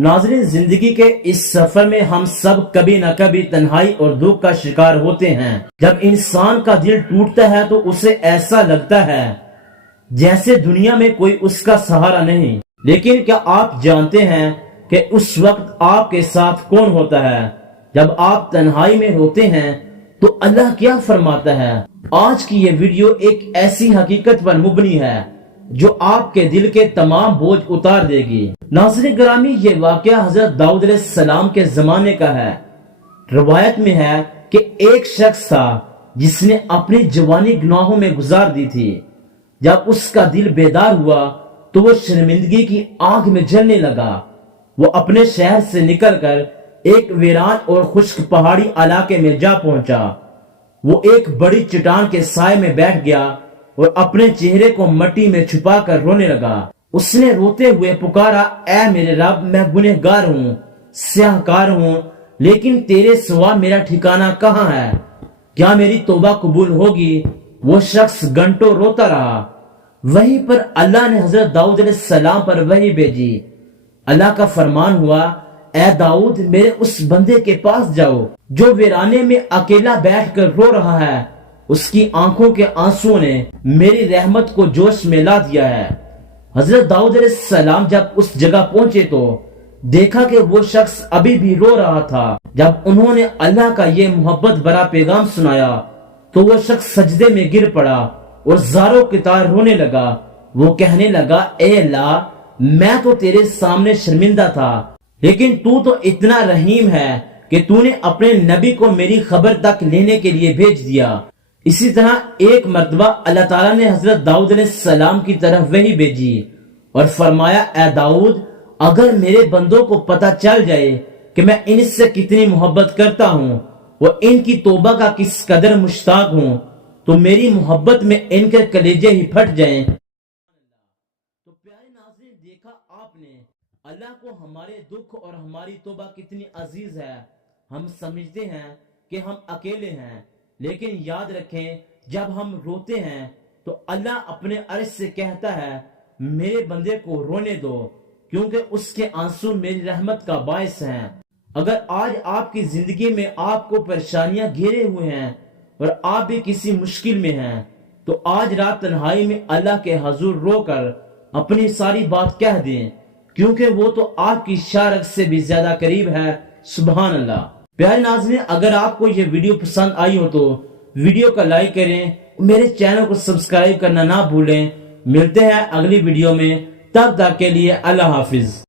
ناظرین، زندگی کے اس سفر میں ہم سب کبھی نہ کبھی تنہائی اور دکھ کا شکار ہوتے ہیں۔ جب انسان کا دل ٹوٹتا ہے تو اسے ایسا لگتا ہے جیسے دنیا میں کوئی اس کا سہارا نہیں۔ لیکن کیا آپ جانتے ہیں کہ اس وقت آپ کے ساتھ کون ہوتا ہے؟ جب آپ تنہائی میں ہوتے ہیں تو اللہ کیا فرماتا ہے؟ آج کی یہ ویڈیو ایک ایسی حقیقت پر مبنی ہے جو آپ کے دل کے تمام بوجھ اتار دے گی۔ ناظرین گرامی، یہ واقعہ حضرت داؤد علیہ السلام کے زمانے کا ہے۔ روایت میں ہے کہ ایک شخص تھا جس نے اپنی جوانی گناہوں میں گزار دی تھی۔ جب اس کا دل بیدار ہوا تو وہ شرمندگی کی آگ میں جلنے لگا۔ وہ اپنے شہر سے نکل کر ایک ویران اور خشک پہاڑی علاقے میں جا پہنچا۔ وہ ایک بڑی چٹان کے سائے میں بیٹھ گیا اور اپنے چہرے کو مٹی میں چھپا کر رونے لگا۔ اس نے روتے ہوئے پکارا، اے میرے رب، میں گنہگار ہوں، سیاہکار ہوں، لیکن تیرے سوا میرا ٹھکانہ کہاں ہے؟ کیا میری توبہ قبول ہوگی؟ وہ شخص گھنٹوں روتا رہا۔ وہیں پر اللہ نے حضرت داؤد علیہ السلام پر وحی بھیجی۔ اللہ کا فرمان ہوا، اے داؤد، میرے اس بندے کے پاس جاؤ جو ویرانے میں اکیلا بیٹھ کر رو رہا ہے۔ اس کی آنکھوں کے آنسوں نے میری رحمت کو جوش میں لا دیا ہے۔ حضرت داؤد علیہ السلام جب اس جگہ پہنچے تو دیکھا کہ وہ شخص ابھی بھی رو رہا تھا۔ جب انہوں نے اللہ کا یہ محبت بھرا پیغام سنایا تو وہ شخص سجدے میں گر پڑا اور زاروں قطار رونے لگا۔ وہ کہنے لگا، اے اللہ، میں تو تیرے سامنے شرمندہ تھا، لیکن تو اتنا رحیم ہے کہ تو نے اپنے نبی کو میری خبر تک لینے کے لیے بھیج دیا۔ اسی طرح ایک مرتبہ اللہ تعالیٰ نے حضرت داؤد علیہ السلام کی طرف وحی بھیجی اور فرمایا، اے داؤد، اگر میرے بندوں کو پتہ چل جائے کہ میں ان سے کتنی محبت کرتا ہوں اور ان کی توبہ کا کس قدر مشتاق ہوں تو میری محبت میں ان کے کلیجے ہی پھٹ جائیں۔ تو پیارے ناظرین، دیکھا آپ نے اللہ کو ہمارے دکھ اور ہماری توبہ کتنی عزیز ہے۔ ہم سمجھتے ہیں کہ ہم اکیلے ہیں، لیکن یاد رکھیں جب ہم روتے ہیں تو اللہ اپنے عرش سے کہتا ہے، میرے بندے کو رونے دو، کیونکہ اس کے آنسو میری رحمت کا باعث ہیں۔ اگر آج آپ کی زندگی میں آپ کو پریشانیاں گھیرے ہوئے ہیں اور آپ بھی کسی مشکل میں ہیں تو آج رات تنہائی میں اللہ کے حضور رو کر اپنی ساری بات کہہ دیں، کیونکہ وہ تو آپ کی شارک سے بھی زیادہ قریب ہے۔ سبحان اللہ۔ پیارے ناظرین، اگر آپ کو یہ ویڈیو پسند آئی ہو تو ویڈیو کا لائک کریں، میرے چینل کو سبسکرائب کرنا نہ بھولیں۔ ملتے ہیں اگلی ویڈیو میں، تب تک کے لیے اللہ حافظ۔